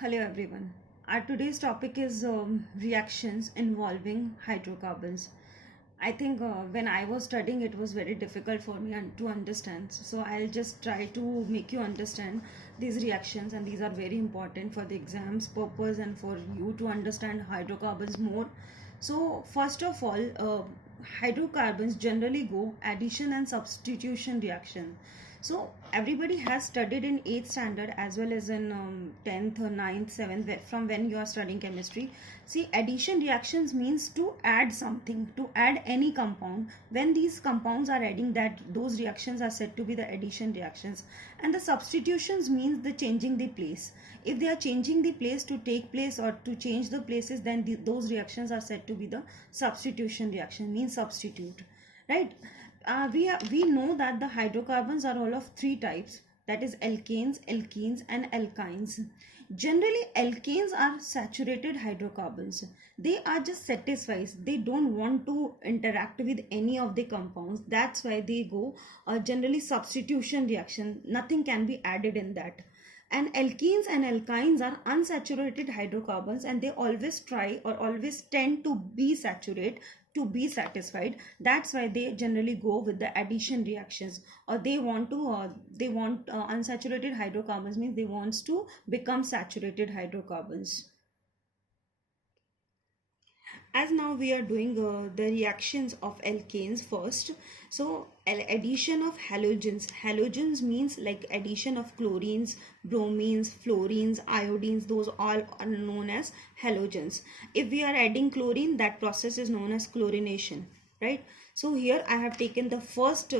Hello everyone. Our today's topic is reactions involving hydrocarbons. I think when I was studying, it was very difficult for me to understand. So I'll just try to make you understand these reactions, and these are very important for the exams purpose and for you to understand hydrocarbons more. So first of all, hydrocarbons generally go addition and substitution reaction. So everybody has studied in 8th standard as well as in 10th or 9th 7th from when you are studying chemistry. See, addition reactions means to add something, to add any compound. When these compounds are adding, that those reactions are said to be the addition reactions. And the substitutions means the changing the place. If they are changing the place to take place or to change the places, then those reactions are said to be the substitution reaction, means substitute, right? We know that the hydrocarbons are all of three types, that is alkanes, alkenes and alkynes. Generally alkanes are saturated hydrocarbons. They are just satisfied, they don't want to interact with any of the compounds. That's why they go generally substitution reaction, nothing can be added in that. And alkenes and alkynes are unsaturated hydrocarbons, and they always try or always tend to be saturate to be satisfied. That's why they generally go with the addition reactions, or they want unsaturated hydrocarbons, means they wants to become saturated hydrocarbons. As now we are doing the reactions of alkanes first. So addition of halogens means like addition of chlorines, bromines, fluorines, iodines, those all are known as halogens. If we are adding chlorine, that process is known as chlorination, right? So here I have taken the first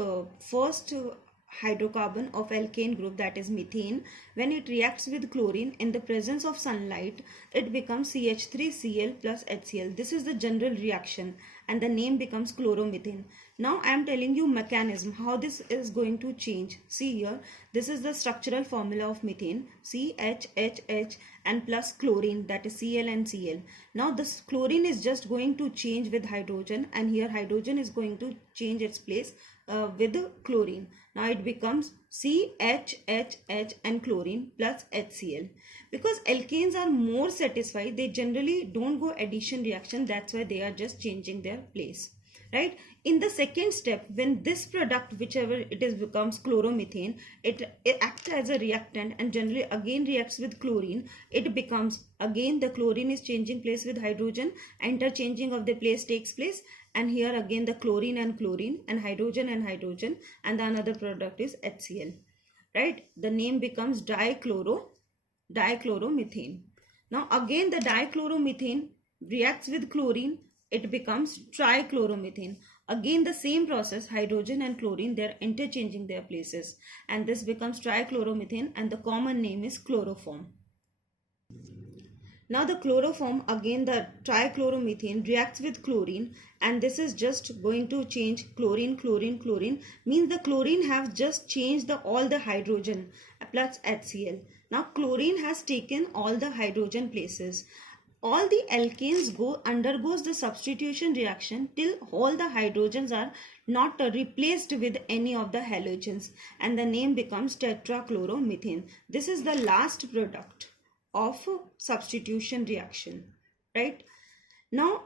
hydrocarbon of alkane group, that is methane. When it reacts with chlorine in the presence of sunlight, it becomes CH3Cl plus HCl. This is the general reaction and the name becomes chloromethane. Now I am telling you mechanism, how this is going to change. See here, this is the structural formula of methane, CHHH and plus chlorine, that is Cl and Cl. Now this chlorine is just going to change with hydrogen, and here hydrogen is going to change its place with chlorine. Now it becomes CHHH and chlorine plus HCl. Because alkanes are more satisfied, they generally don't go addition reaction, that's why they are just changing their place, right? In the second step, when this product, whichever it is, becomes chloromethane, it acts as a reactant and generally again reacts with chlorine. It becomes, again the chlorine is changing place with hydrogen, interchanging of the place takes place, and here again the chlorine and hydrogen and the another product is HCl, right? The name becomes dichloromethane. Now again the dichloromethane reacts with chlorine, it becomes trichloromethane. Again the same process, hydrogen and chlorine, they are interchanging their places, and this becomes trichloromethane, and the common name is chloroform. Now the chloroform, again the trichloromethane reacts with chlorine, and this is just going to change chlorine, means the chlorine have just changed all the hydrogen plus HCl. Now chlorine has taken all the hydrogen places. All the alkanes undergoes the substitution reaction till all the hydrogens are not replaced with any of the halogens, and the name becomes tetrachloromethane. This is the last product of substitution reaction, right? Now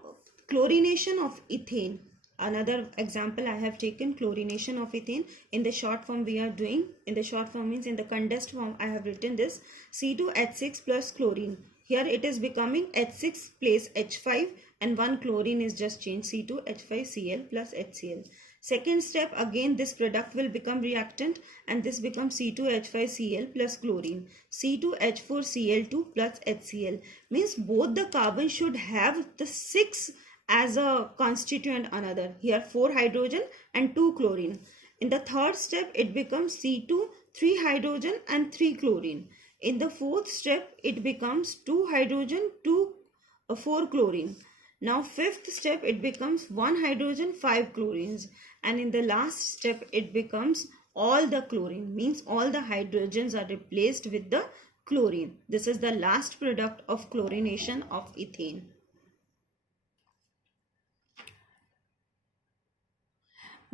chlorination of ethane, another example I have taken, chlorination of ethane. In the short form we are doing, in the short form means in the condensed form, I have written this C2H6 plus chlorine. Here it is becoming H6 place H5, and one chlorine is just changed, C2H5Cl plus HCl. Second step, again this product will become reactant, and this becomes C2H5Cl plus chlorine, C2H4Cl2 plus HCl. Means both the carbon should have the 6 as a constituent another. Here 4 hydrogen and 2 chlorine. In the third step it becomes C2, 3 hydrogen and 3 chlorine. In the fourth step it becomes 2 hydrogen, 4 chlorine. Now fifth step it becomes 1 hydrogen, 5 chlorines, and in the last step it becomes all the chlorine, means all the hydrogens are replaced with the chlorine. This is the last product of chlorination of ethane.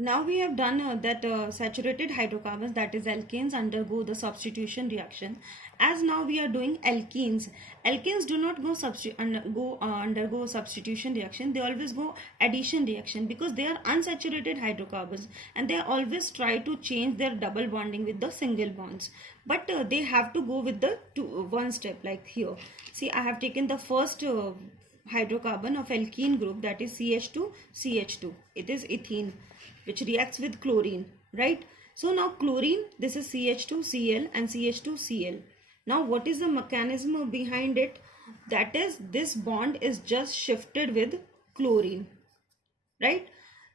Now we have done that saturated hydrocarbons, that is alkanes, undergo the substitution reaction. As now we are doing alkenes. Alkenes do not undergo substitution reaction. They always go addition reaction because they are unsaturated hydrocarbons and they always try to change their double bonding with the single bonds. But they have to go with the one step, like here. See, I have taken the first hydrocarbon of alkene group, that is CH2, CH2. It is ethene, which reacts with chlorine, right? So now chlorine, this is CH2Cl and CH2Cl. Now what is the mechanism behind it? That is, this bond is just shifted with chlorine, right?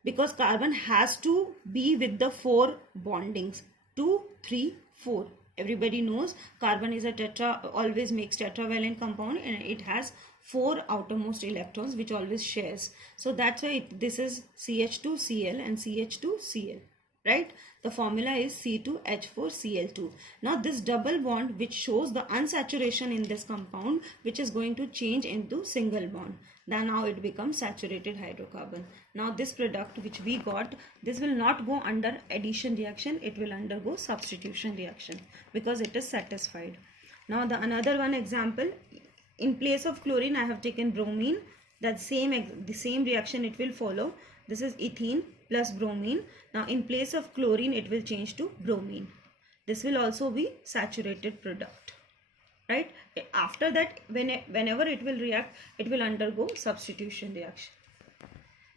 Because carbon has to be with the 4 bondings, 2, 3, 4. Everybody knows carbon is a always makes tetravalent compound, and it has 4 outermost electrons which always shares. So that's why this is CH2Cl and CH2Cl, right? The formula is C2H4Cl2. Now this double bond which shows the unsaturation in this compound, which is going to change into single bond. Then now it becomes saturated hydrocarbon. Now this product which we got, this will not go under addition reaction, it will undergo substitution reaction because it is satisfied. Now the another one example, in place of chlorine I have taken bromine. That the same reaction it will follow. This is ethene plus bromine. Now in place of chlorine it will change to bromine. This will also be saturated product, right? After that, whenever it will react, it will undergo substitution reaction.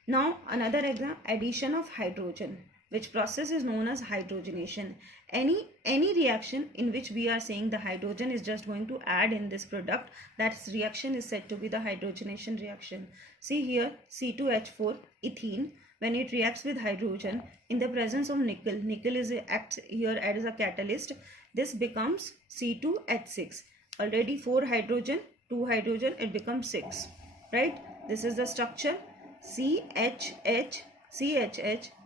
Now another example, addition of hydrogen, which process is known as hydrogenation. Any reaction in which we are saying the hydrogen is just going to add in this product, that reaction is said to be the hydrogenation reaction. See here, C2H4 ethene, when it reacts with hydrogen in the presence of nickel is acts here as a catalyst. This becomes C2H6. Already 4 hydrogen, 2 hydrogen, it becomes 6, right? This is the structure, CHH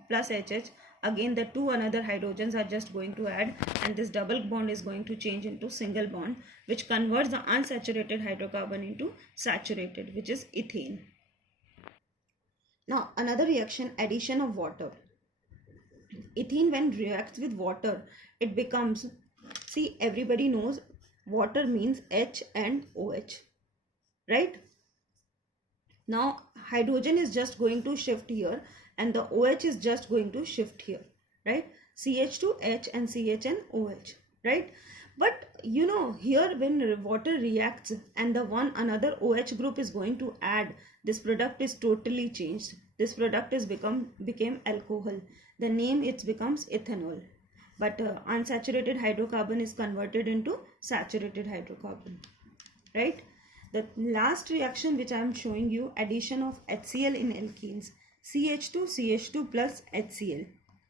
plus HH. Again the 2 another hydrogens are just going to add, and this double bond is going to change into single bond, which converts the unsaturated hydrocarbon into saturated, which is ethane. Now another reaction, addition of water. Ethene when reacts with water, it becomes, see, everybody knows water means H and OH, right? Now hydrogen is just going to shift here and the OH is just going to shift here, right? CH to H and CH and OH, right? But you know, here when water reacts and the another OH group is going to add, this product is totally changed. This product is became alcohol. The name it becomes ethanol. But unsaturated hydrocarbon is converted into saturated hydrocarbon, right? The last reaction which I am showing you, addition of HCl in alkenes, CH2 plus HCl,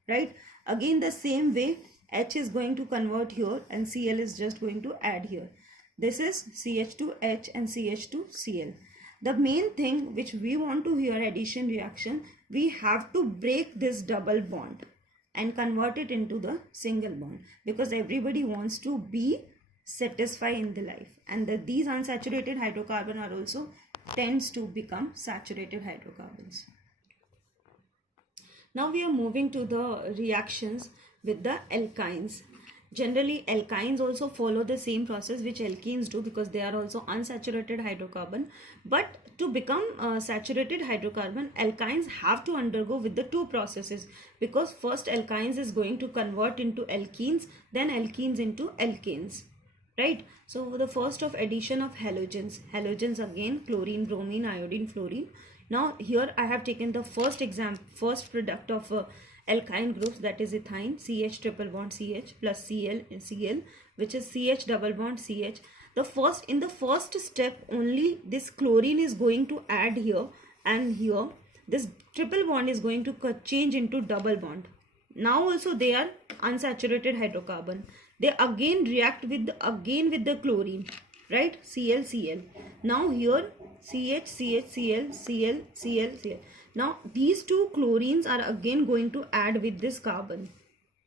right? Again the same way, H is going to convert here and Cl is just going to add here. This is CH2H and CH2Cl. The main thing which we want to hear addition reaction, we have to break this double bond and convert it into the single bond, because everybody wants to be satisfied in the life, and these unsaturated hydrocarbon are also tends to become saturated hydrocarbons. Now we are moving to the reactions with the alkynes. Generally alkynes also follow the same process which alkenes do, because they are also unsaturated hydrocarbon. But to become saturated hydrocarbon, alkynes have to undergo with the 2 processes, because first alkynes is going to convert into alkenes, then alkenes into alkanes, right? So the first of addition of halogens again, chlorine, bromine, iodine, fluorine. Now here I have taken the first product of alkyne groups, that is ethine, CH triple bond CH plus Cl, which is CH double bond CH. In the first step only this chlorine is going to add here, and here this triple bond is going to change into double bond. Now also they are unsaturated hydrocarbon. They again react with the chlorine, right? Cl. Now here CH, Cl, Cl. Now these 2 chlorines are again going to add with this carbon.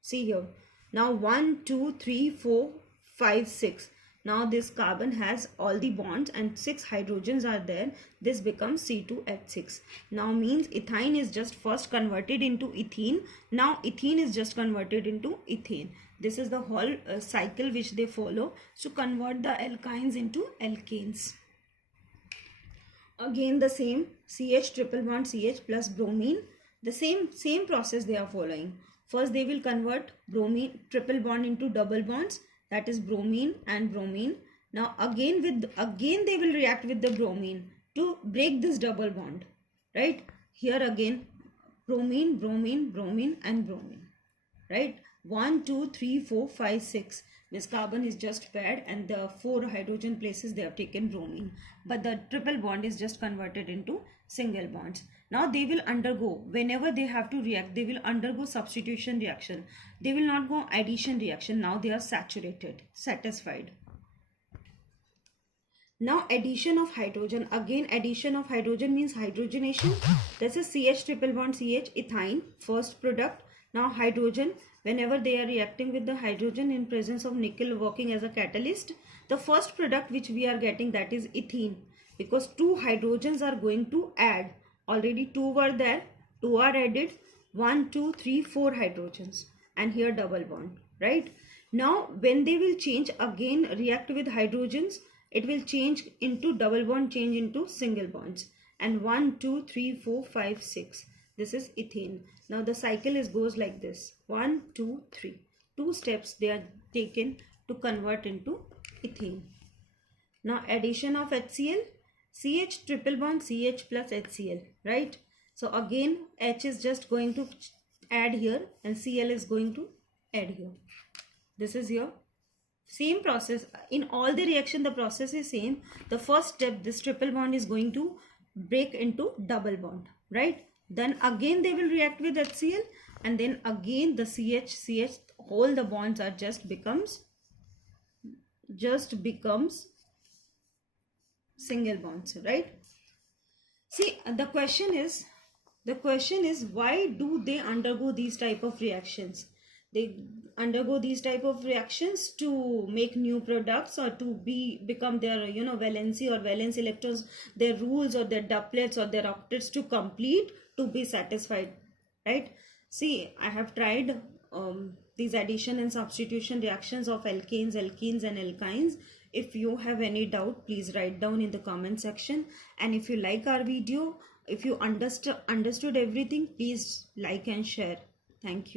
See here. Now 1, 2, 3, 4, 5, 6. Now this carbon has all the bonds and 6 hydrogens are there. This becomes C2H6. Now means ethyne is just first converted into ethene. Now ethene is just converted into ethane. This is the whole cycle which they follow to convert the alkynes into alkanes. Again the same, CH triple bond CH plus bromine. The same process they are following. First they will convert bromine triple bond into double bonds, that is bromine and bromine. Now again they will react with the bromine to break this double bond, right? Here again bromine, bromine, bromine and bromine, right? 1 2 3 4 5 6. This carbon is just paired and the 4 hydrogen places they have taken bromine, but the triple bond is just converted into single bonds. Now they will undergo, whenever they have to react, they will undergo substitution reaction. They will not go addition reaction. Now they are saturated, satisfied. Now addition of hydrogen. Again addition of hydrogen means hydrogenation. This is CH triple bond CH, ethyne, first product. Now hydrogen, whenever they are reacting with the hydrogen in presence of nickel working as a catalyst, the first product which we are getting, that is ethene, because 2 hydrogens are going to add. Already 2 were there, 2 are added, 1 2 3 4 hydrogens, and here double bond, right? Now when they will change again, react with hydrogens, it will change into double bond, change into single bonds, and 1 2 3 4 5 6. This is ethane. Now the cycle goes like this: 1 2 3. 2 steps they are taken to convert into ethane. Now addition of HCl, CH triple bond CH plus HCl, right? So again H is just going to add here and Cl is going to add here. This is here. Same process in all the reaction, the process is same. The first step, this triple bond is going to break into double bond, right? Then again they will react with HCl, and then again the CH, all the bonds are just becomes single bonds, right? See, the question is why do they undergo these type of reactions? They undergo these type of reactions to make new products, or to become their valency or valence electrons, their rules or their doublets or their octets to complete, to be satisfied, right? See, I have tried these addition and substitution reactions of alkanes, alkenes and alkynes. If you have any doubt, please write down in the comment section. And if you like our video, if you understood everything, please like and share. Thank you.